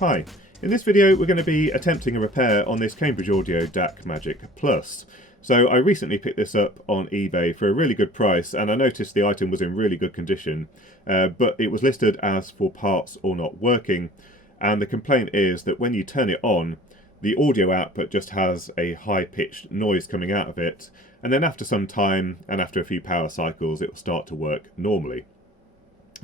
Hi, in this video we're going to be attempting a repair on this Cambridge Audio DacMagic Plus. So I recently picked this up on eBay for a really good price, and I noticed the item was in really good condition, but it was listed as for parts or not working, and the complaint is that when you turn it on, the audio output just has a high-pitched noise coming out of it, and then after some time and after a few power cycles it will start to work normally.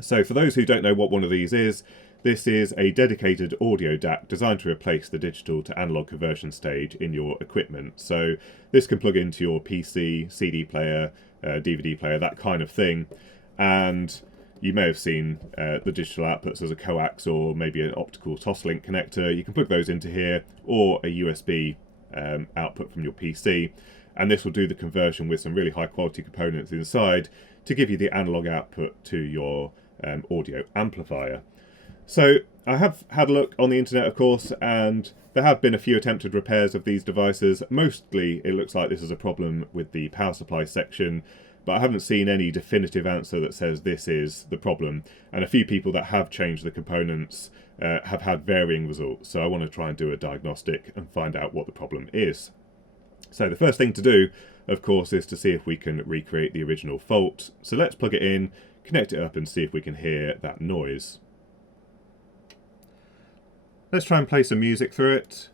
So for those who don't know what one of these is, this is a dedicated audio DAC designed to replace the digital to analog conversion stage in your equipment. So this can plug into your PC, CD player, DVD player, that kind of thing. And you may have seen the digital outputs as a coax or maybe an optical Toslink connector. You can plug those into here, or a USB output from your PC. And this will do the conversion with some really high quality components inside to give you the analog output to your audio amplifier. So I have had a look on the internet, of course, and there have been a few attempted repairs of these devices. Mostly it looks like this is a problem with the power supply section, but I haven't seen any definitive answer that says this is the problem. And a few people that have changed the components have had varying results. So I want to try and do a diagnostic and find out what the problem is. So the first thing to do, of course, is to see if we can recreate the original fault. So let's plug it in, connect it up and see if we can hear that noise. Let's try and play some music through it.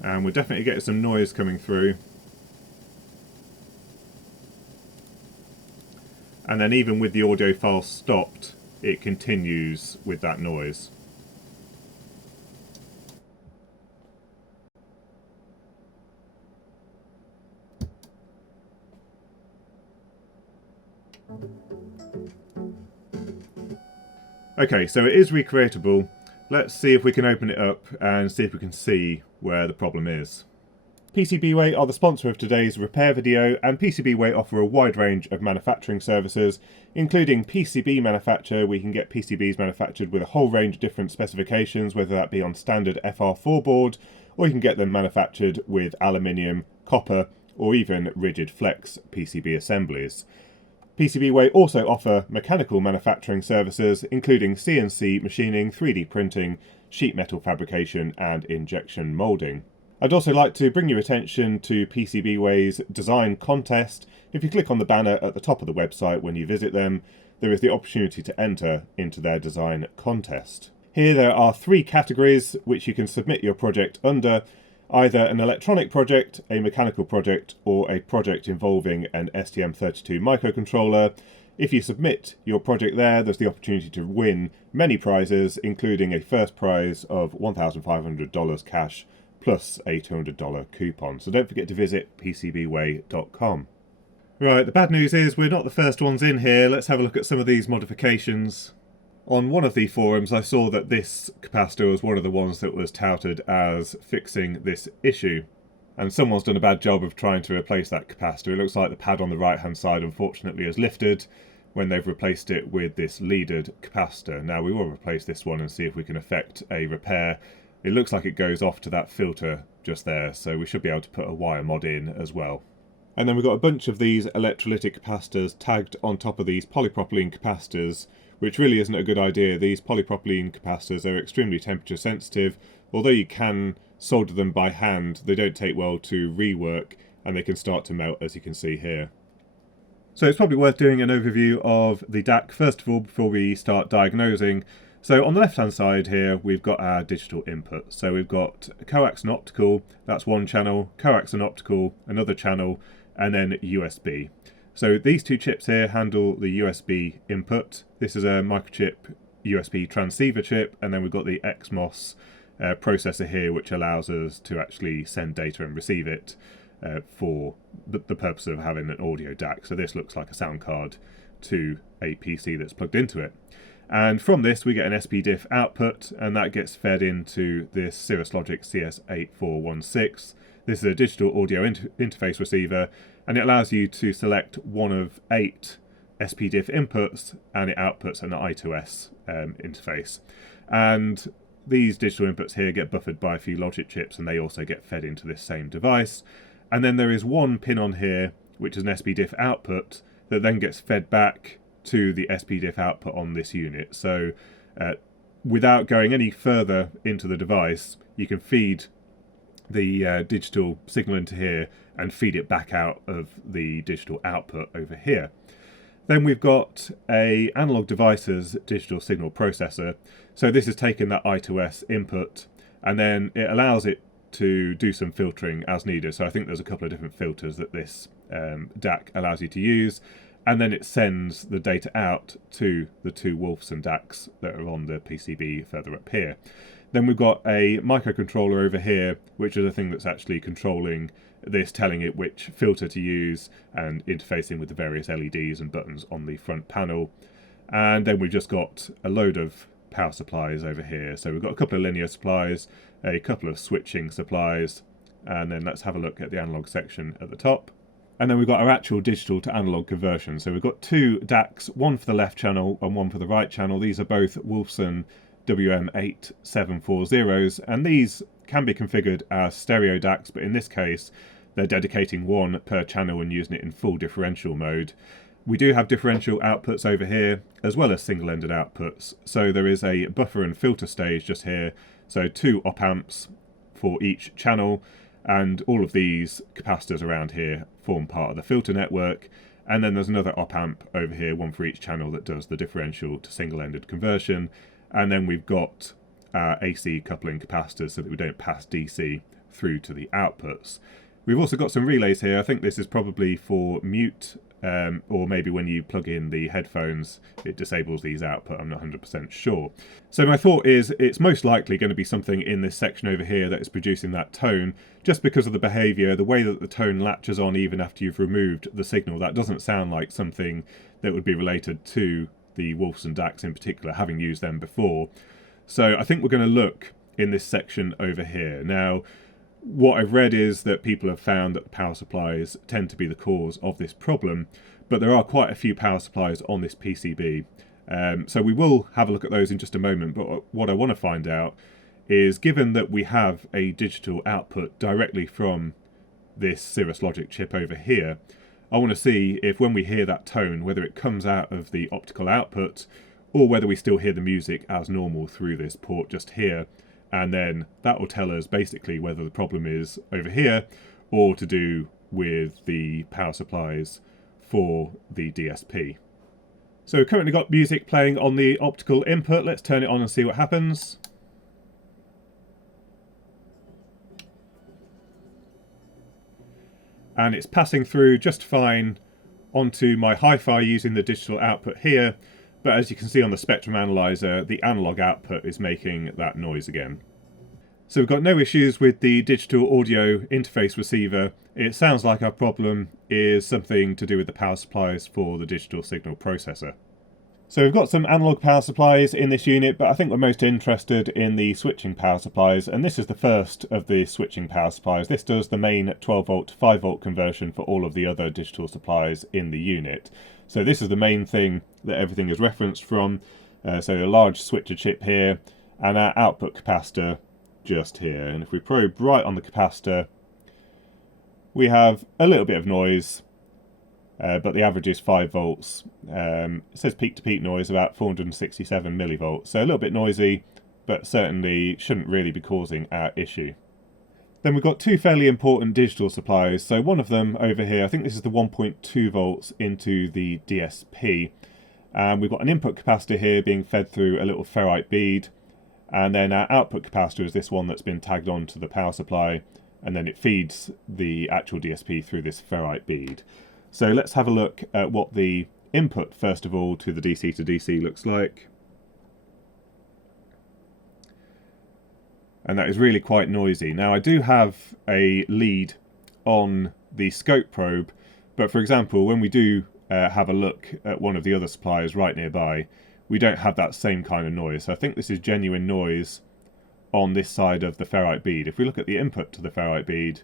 And we're definitely getting some noise coming through. And then even with the audio file stopped, it continues with that noise. Okay, so it is recreatable. Let's see if we can open it up and see if we can see where the problem is. PCBWay are the sponsor of today's repair video, and PCBWay offer a wide range of manufacturing services, including PCB manufacture. We can get PCBs manufactured with a whole range of different specifications, whether that be on standard FR4 board, or you can get them manufactured with aluminium, copper, or even rigid flex PCB assemblies. PCBWay also offer mechanical manufacturing services, including CNC machining, 3D printing, sheet metal fabrication, and injection moulding. I'd also like to bring your attention to PCBWay's design contest. If you click on the banner at the top of the website when you visit them, there is the opportunity to enter into their design contest. Here there are 3 categories which you can submit your project under: either an electronic project, a mechanical project, or a project involving an STM32 microcontroller. If you submit your project there, there's the opportunity to win many prizes, including a first prize of $1,500 cash plus a $200 coupon. So don't forget to visit PCBWay.com. Right, the bad news is we're not the first ones in here. Let's have a look at some of these modifications. On one of the forums I saw that this capacitor was one of the ones that was touted as fixing this issue. And someone's done a bad job of trying to replace that capacitor. It looks like the pad on the right hand side unfortunately has lifted when they've replaced it with this leaded capacitor. Now we will replace this one and see if we can effect a repair. It looks like it goes off to that filter just there, so we should be able to put a wire mod in as well. And then we've got a bunch of these electrolytic capacitors tagged on top of these polypropylene capacitors, which really isn't a good idea. These polypropylene capacitors are extremely temperature sensitive. Although you can solder them by hand, they don't take well to rework and they can start to melt, as you can see here. So it's probably worth doing an overview of the DAC first of all before we start diagnosing. So on the left hand side here we've got our digital input. So we've got coax and optical, that's one channel, coax and optical, another channel, and then USB. So these 2 chips here handle the USB input. This is a microchip USB transceiver chip, and then we've got the XMOS processor here, which allows us to actually send data and receive it for the purpose of having an audio DAC. So this looks like a sound card to a PC that's plugged into it. And from this we get an SPDIF output, and that gets fed into this Cirrus Logic CS8416. This is a digital audio interface receiver, and it allows you to select one of 8 SPDIF inputs, and it outputs an I2S interface. And these digital inputs here get buffered by a few logic chips, and they also get fed into this same device. And then there is one pin on here which is an SPDIF output that then gets fed back to the SPDIF output on this unit. So without going any further into the device, you can feed the digital signal into here and feed it back out of the digital output over here. Then we've got a analog devices digital signal processor. So this is taking that I2S input and then it allows it to do some filtering as needed. So I think there's a couple of different filters that this DAC allows you to use, and then it sends the data out to the two Wolfson DACs that are on the PCB further up here. Then we've got a microcontroller over here, which is the thing that's actually controlling this, telling it which filter to use and interfacing with the various LEDs and buttons on the front panel. And then we've just got a load of power supplies over here. So we've got a couple of linear supplies, a couple of switching supplies, and then let's have a look at the analog section at the top. And then we've got our actual digital to analog conversion. So we've got two DACs, one for the left channel and one for the right channel. These are both Wolfson WM8740s, and these can be configured as stereo DACs, but in this case they're dedicating one per channel and using it in full differential mode. We do have differential outputs over here as well as single-ended outputs, so there is a buffer and filter stage just here, so two op amps for each channel, and all of these capacitors around here form part of the filter network. And then there's another op amp over here, one for each channel, that does the differential to single-ended conversion. And then we've got AC coupling capacitors so that we don't pass DC through to the outputs. We've also got some relays here. I think this is probably for mute, or maybe when you plug in the headphones it disables these output, I'm not 100% sure. So my thought is it's most likely going to be something in this section over here that is producing that tone, just because of the behaviour, the way that the tone latches on even after you've removed the signal. That doesn't sound like something that would be related to the Wolfson DACs in particular, having used them before. So I think we're going to look in this section over here. Now, what I've read is that people have found that the power supplies tend to be the cause of this problem, but there are quite a few power supplies on this PCB. So we will have a look at those in just a moment, but what I want to find out is, given that we have a digital output directly from this Cirrus Logic chip over here, I want to see if when we hear that tone, whether it comes out of the optical output or whether we still hear the music as normal through this port just here. And then that will tell us basically whether the problem is over here or to do with the power supplies for the DSP. So we've currently got music playing on the optical input. Let's turn it on and see what happens. And it's passing through just fine onto my hi-fi using the digital output here, but as you can see on the spectrum analyzer, the analog output is making that noise again. So we've got no issues with the digital audio interface receiver. It sounds like our problem is something to do with the power supplies for the digital signal processor. So we've got some analog power supplies in this unit, but I think we're most interested in the switching power supplies, and this is the first of the switching power supplies. This does the main 12 volt to 5 volt conversion for all of the other digital supplies in the unit. So this is the main thing that everything is referenced from. So a large switcher chip here and our output capacitor just here. And if we probe right on the capacitor, we have a little bit of noise, but the average is 5 volts. It says peak to peak noise about 467 millivolts. So a little bit noisy, but certainly shouldn't really be causing our issue. Then we've got two fairly important digital supplies. So one of them over here, I think this is the 1.2 volts into the DSP. And we've got an input capacitor here being fed through a little ferrite bead. And then our output capacitor is this one that's been tagged on to the power supply. And then it feeds the actual DSP through this ferrite bead. So let's have a look at what the input, first of all, to the DC to DC looks like. And that is really quite noisy. Now I do have a lead on the scope probe, but for example, when we do have a look at one of the other suppliers right nearby, we don't have that same kind of noise. So I think this is genuine noise on this side of the ferrite bead. If we look at the input to the ferrite bead,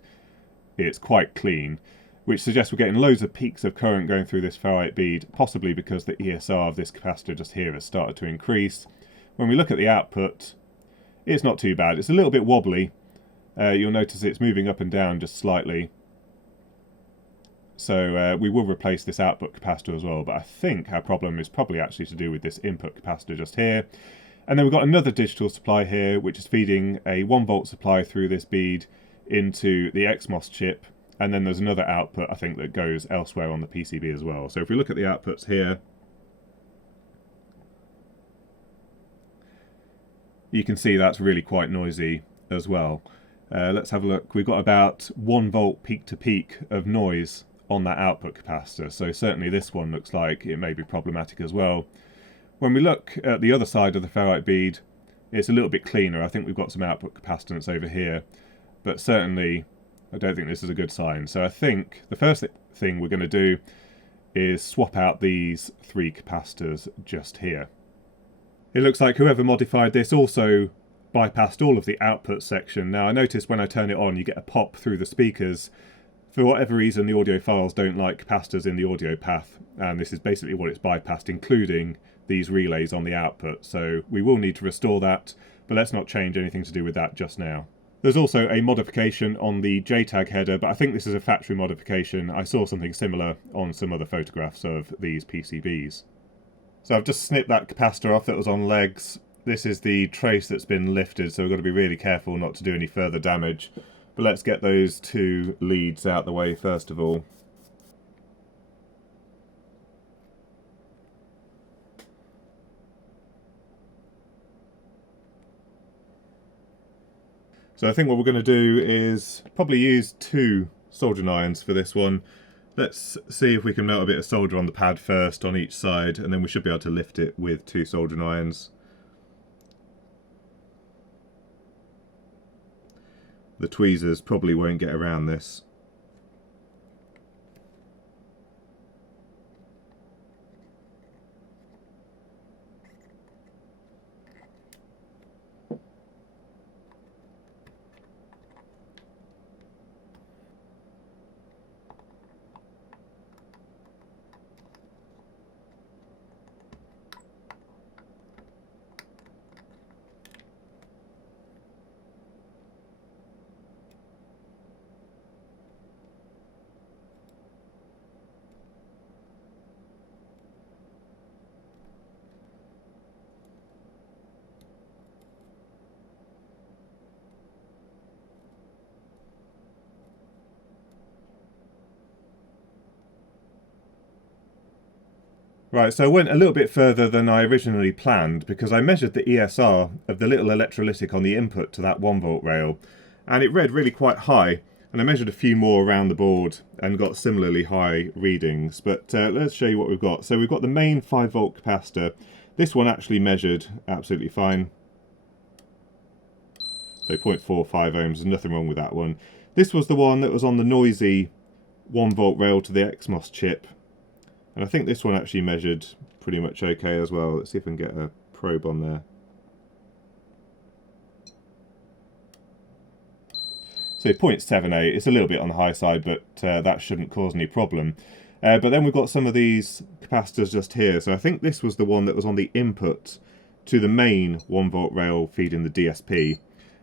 it's quite clean, which suggests we're getting loads of peaks of current going through this ferrite bead, possibly because the ESR of this capacitor just here has started to increase. When we look at the output, it's not too bad. It's a little bit wobbly. You'll notice it's moving up and down just slightly. So we will replace this output capacitor as well, but I think our problem is probably actually to do with this input capacitor just here. And then we've got another digital supply here, which is feeding a 1 volt supply through this bead into the XMOS chip. And then there's another output, I think, that goes elsewhere on the PCB as well. So if we look at the outputs here, you can see that's really quite noisy as well. Let's have a look. We've got about 1 volt peak to peak of noise on that output capacitor. So certainly this one looks like it may be problematic as well. When we look at the other side of the ferrite bead, it's a little bit cleaner. I think we've got some output capacitance over here, but certainly I don't think this is a good sign. So I think the first thing we're going to do is swap out these 3 capacitors just here. It looks like whoever modified this also bypassed all of the output section. Now I noticed when I turn it on you get a pop through the speakers. For whatever reason the audiophiles don't like capacitors in the audio path, and this is basically what it's bypassed, including these relays on the output. So we will need to restore that, but let's not change anything to do with that just now. There's also a modification on the JTAG header, but I think this is a factory modification. I saw something similar on some other photographs of these PCBs. So I've just snipped that capacitor off that was on legs. This is the trace that's been lifted, so we've got to be really careful not to do any further damage. But let's get those 2 leads out the way first of all. So I think what we're going to do is probably use 2 soldering irons for this one. Let's see if we can melt a bit of solder on the pad first on each side, and then we should be able to lift it with 2 soldering irons. The tweezers probably won't get around this. Right, so I went a little bit further than I originally planned because I measured the ESR of the little electrolytic on the input to that 1 volt rail, and it read really quite high, and I measured a few more around the board and got similarly high readings. But let's show you what we've got. So we've got the main 5 volt capacitor. This one actually measured absolutely fine. So 0.45 ohms, there's nothing wrong with that one. This was the one that was on the noisy 1 volt rail to the XMOS chip. And I think this one actually measured pretty much okay as well. Let's see if I can get a probe on there. So 0.78, it's a little bit on the high side, but that shouldn't cause any problem. But then we've got some of these capacitors just here. So I think this was the one that was on the input to the main 1 volt rail feeding the DSP.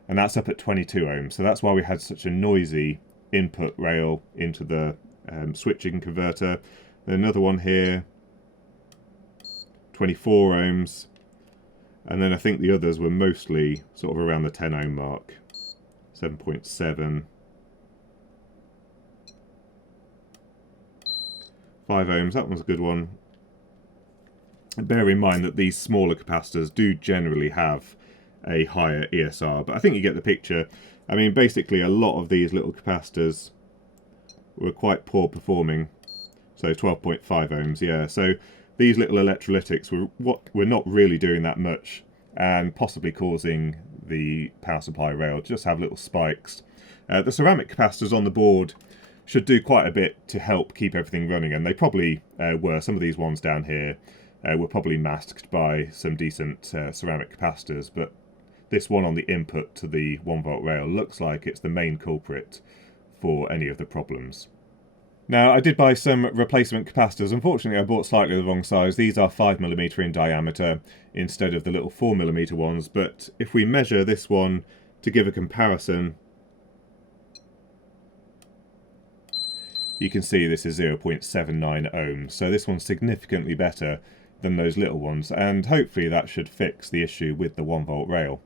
And that's up at 22 ohms. So that's why we had such a noisy input rail into the switching converter. Another one here, 24 ohms, and then I think the others were mostly sort of around the 10 ohm mark, 7.7, 5 ohms, that one's a good one. And bear in mind that these smaller capacitors do generally have a higher ESR, but I think you get the picture. I mean, basically a lot of these little capacitors were quite poor performing. So 12.5 ohms, yeah. So these little electrolytics were not really doing that much, and possibly causing the power supply rail to just have little spikes. The ceramic capacitors on the board should do quite a bit to help keep everything running, and they probably were. Some of these ones down here were probably masked by some decent ceramic capacitors, but this one on the input to the 1 volt rail looks like it's the main culprit for any of the problems. Now, I did buy some replacement capacitors. Unfortunately, I bought slightly the wrong size. These are 5mm in diameter instead of the little 4mm ones. But if we measure this one to give a comparison, you can see this is 0.79 ohms. So this one's significantly better than those little ones, and hopefully that should fix the issue with the 1 volt rail.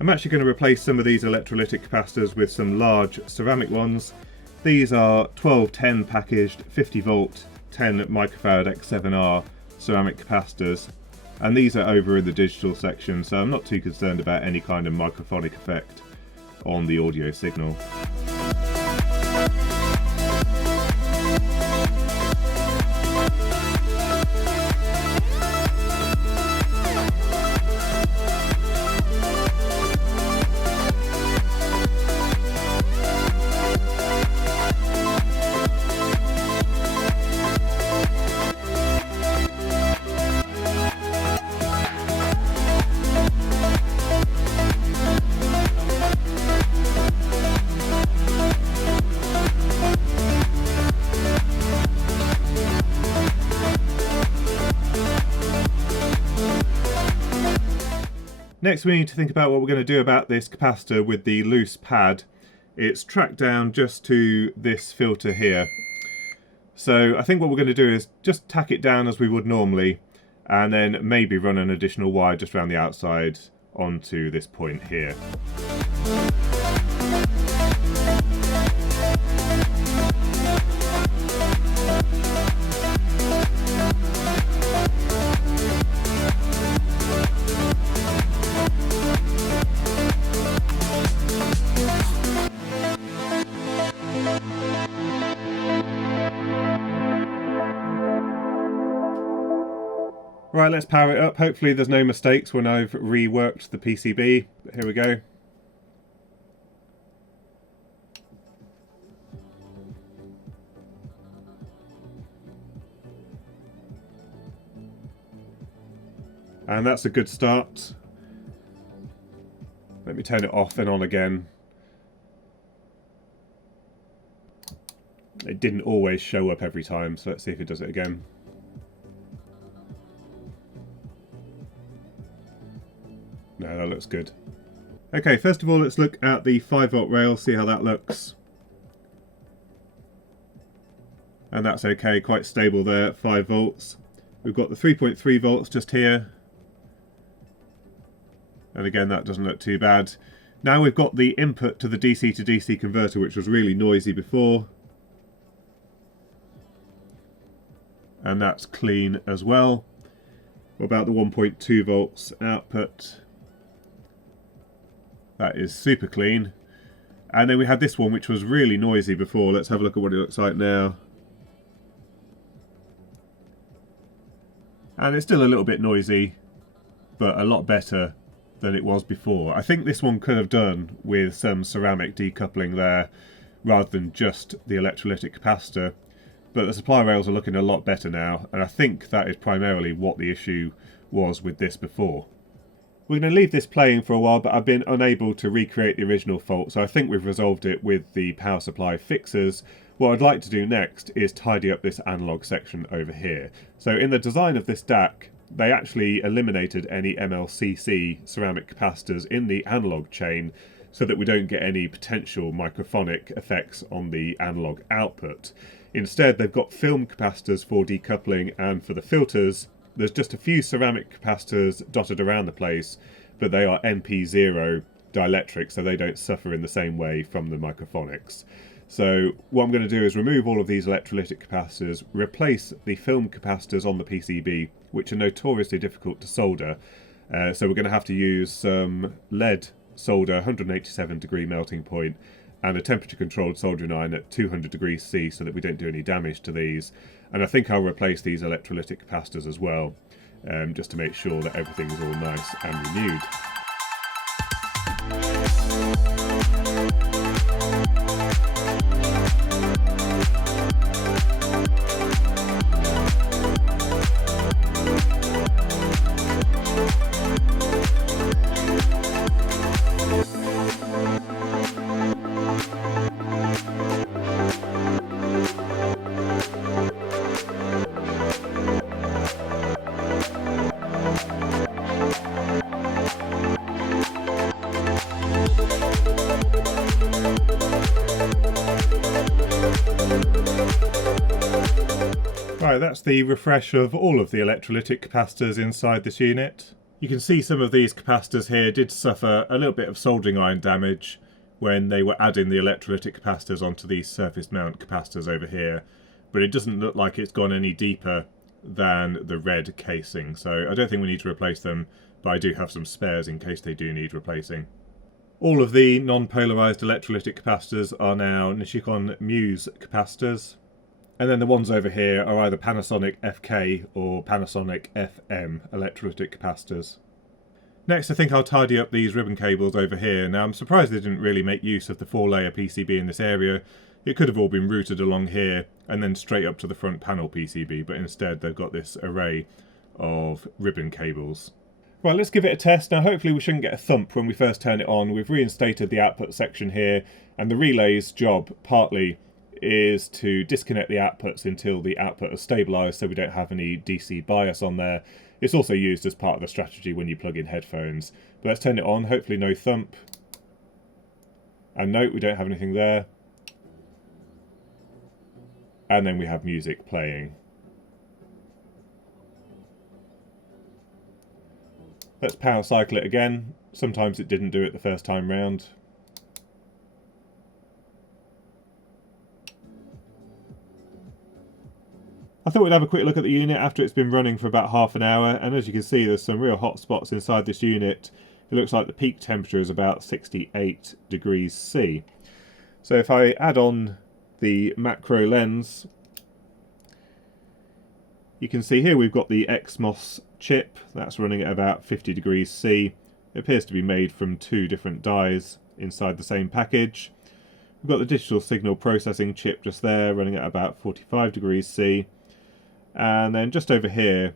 I'm actually going to replace some of these electrolytic capacitors with some large ceramic ones. These are 1210 packaged 50 volt 10 microfarad X7R ceramic capacitors, and these are over in the digital section, so I'm not too concerned about any kind of microphonic effect on the audio signal. Next we need to think about what we're going to do about this capacitor with the loose pad. It's tracked down just to this filter here. So I think what we're going to do is just tack it down as we would normally, and then maybe run an additional wire just around the outside onto this point here. Right, let's power it up. Hopefully there's no mistakes when I've reworked the PCB. Here we go. And that's a good start. Let me turn it off and on again. It didn't always show up every time, so let's see if it does it again. No, that looks good. Okay, first of all, let's look at the 5 volt rail, see how that looks. And that's okay, quite stable there at 5 volts. We've got the 3.3 volts just here. And again, that doesn't look too bad. Now we've got the input to the DC to DC converter, which was really noisy before. And that's clean as well. What about the 1.2 volts output? That is super clean. And then we had this one which was really noisy before. Let's have a look at what it looks like now. And it's still a little bit noisy, but a lot better than it was before. I think this one could have done with some ceramic decoupling there rather than just the electrolytic capacitor. But the supply rails are looking a lot better now, and I think that is primarily what the issue was with this before. We're going to leave this playing for a while, but I've been unable to recreate the original fault, so I think we've resolved it with the power supply fixers. What I'd like to do next is tidy up this analog section over here. So in the design of this DAC, they actually eliminated any MLCC ceramic capacitors in the analog chain so that we don't get any potential microphonic effects on the analog output. Instead, they've got film capacitors for decoupling, and for the filters, there's just a few ceramic capacitors dotted around the place, but they are NP0 dielectric, so they don't suffer in the same way from the microphonics. So what I'm going to do is remove all of these electrolytic capacitors, replace the film capacitors on the PCB, which are notoriously difficult to solder. So we're going to have to use some lead solder, 187 degree melting point, and a temperature controlled soldering iron at 200 degrees C so that we don't do any damage to these. And I think I'll replace these electrolytic capacitors as well, just to make sure that everything's all nice and renewed. Right, that's the refresh of all of the electrolytic capacitors inside this unit. You can see some of these capacitors here did suffer a little bit of soldering iron damage when they were adding the electrolytic capacitors onto these surface mount capacitors over here, but it doesn't look like it's gone any deeper than the red casing, so I don't think we need to replace them, but I do have some spares in case they do need replacing. All of the non-polarised electrolytic capacitors are now Nichicon Muse capacitors. And then the ones over here are either Panasonic FK or Panasonic FM electrolytic capacitors. Next, I think I'll tidy up these ribbon cables over here. Now, I'm surprised they didn't really make use of the 4-layer PCB in this area. It could have all been routed along here and then straight up to the front panel PCB, but instead they've got this array of ribbon cables. Right, let's give it a test. Now, hopefully we shouldn't get a thump when we first turn it on. We've reinstated the output section here, and the relay's job partly is to disconnect the outputs until the output is stabilised so we don't have any DC bias on there. It's also used as part of the strategy when you plug in headphones. But let's turn it on, hopefully no thump. And no, we don't have anything there. And then we have music playing. Let's power cycle it again. Sometimes it didn't do it the first time round. I thought we'd have a quick look at the unit after it's been running for about half an hour, and as you can see there's some real hot spots inside this unit. It looks like the peak temperature is about 68 degrees C. So if I add on the macro lens, you can see here we've got the XMOS chip that's running at about 50 degrees C. It appears to be made from 2 different dies inside the same package. We've got the digital signal processing chip just there running at about 45 degrees C. And then just over here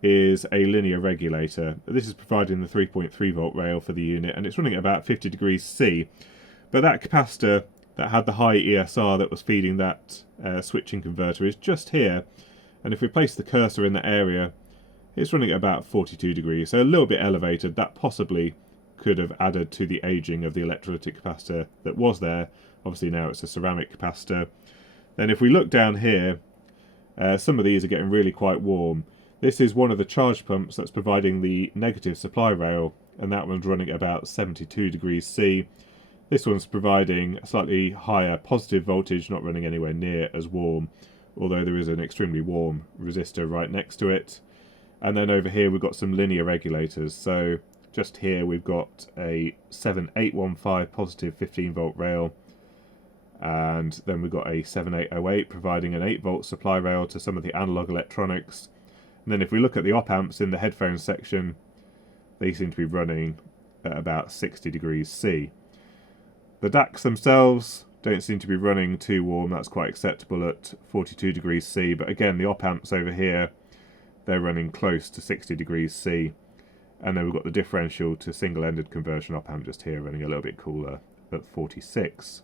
is a linear regulator. This is providing the 3.3 volt rail for the unit, and it's running at about 50 degrees C. But that capacitor that had the high ESR that was feeding that switching converter is just here. And if we place the cursor in that area, it's running at about 42 degrees. So a little bit elevated. That possibly could have added to the aging of the electrolytic capacitor that was there. Obviously now it's a ceramic capacitor. Then if we look down here, some of these are getting really quite warm. This is one of the charge pumps that's providing the negative supply rail, and that one's running at about 72 degrees C. This one's providing a slightly higher positive voltage, not running anywhere near as warm, although there is an extremely warm resistor right next to it. And then over here we've got some linear regulators. So just here we've got a 7815 positive 15 volt rail, and then we've got a 7808 providing an 8 volt supply rail to some of the analog electronics. And then if we look at the op amps in the headphones section, they seem to be running at about 60 degrees C. The DACs themselves don't seem to be running too warm. That's quite acceptable at 42 degrees C, but again the op amps over here, they're running close to 60 degrees C. And then we've got the differential to single-ended conversion op amp just here running a little bit cooler at 46.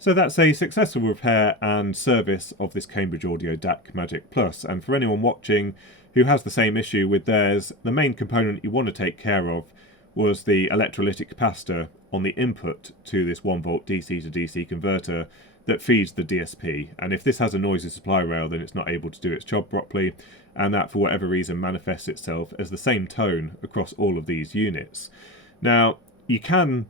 So that's a successful repair and service of this Cambridge Audio DacMagic Plus, and for anyone watching who has the same issue with theirs, the main component you want to take care of was the electrolytic capacitor on the input to this 1 volt DC to DC converter that feeds the DSP, and if this has a noisy supply rail then it's not able to do its job properly, and that for whatever reason manifests itself as the same tone across all of these units. Now you can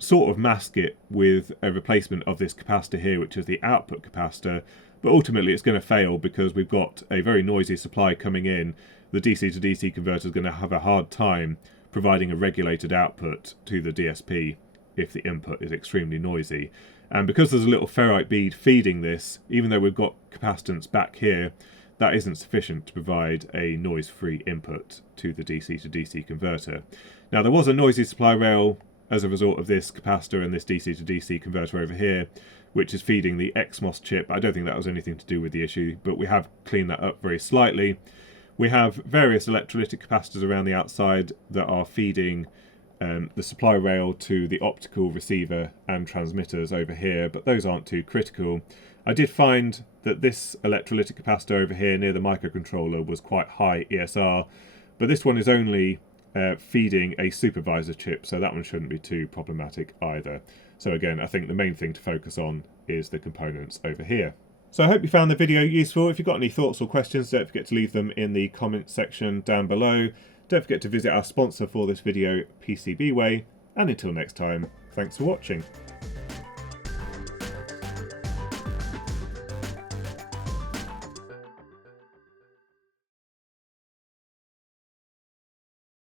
sort of mask it with a replacement of this capacitor here, which is the output capacitor, but ultimately it's going to fail because we've got a very noisy supply coming in. The DC to DC converter is going to have a hard time providing a regulated output to the DSP if the input is extremely noisy. And because there's a little ferrite bead feeding this, even though we've got capacitance back here, that isn't sufficient to provide a noise-free input to the DC to DC converter. Now there was a noisy supply rail as a result of this capacitor and this DC to DC converter over here, which is feeding the XMOS chip. I don't think that was anything to do with the issue, but we have cleaned that up very slightly. We have various electrolytic capacitors around the outside that are feeding the supply rail to the optical receiver and transmitters over here, but those aren't too critical. I did find that this electrolytic capacitor over here near the microcontroller was quite high ESR, but this one is only feeding a supervisor chip, so that one shouldn't be too problematic either. So again, I think the main thing to focus on is the components over here. So I hope you found the video useful. If you've got any thoughts or questions, don't forget to leave them in the comments section down below. Don't forget to visit our sponsor for this video, PCBWay. And until next time, thanks for watching.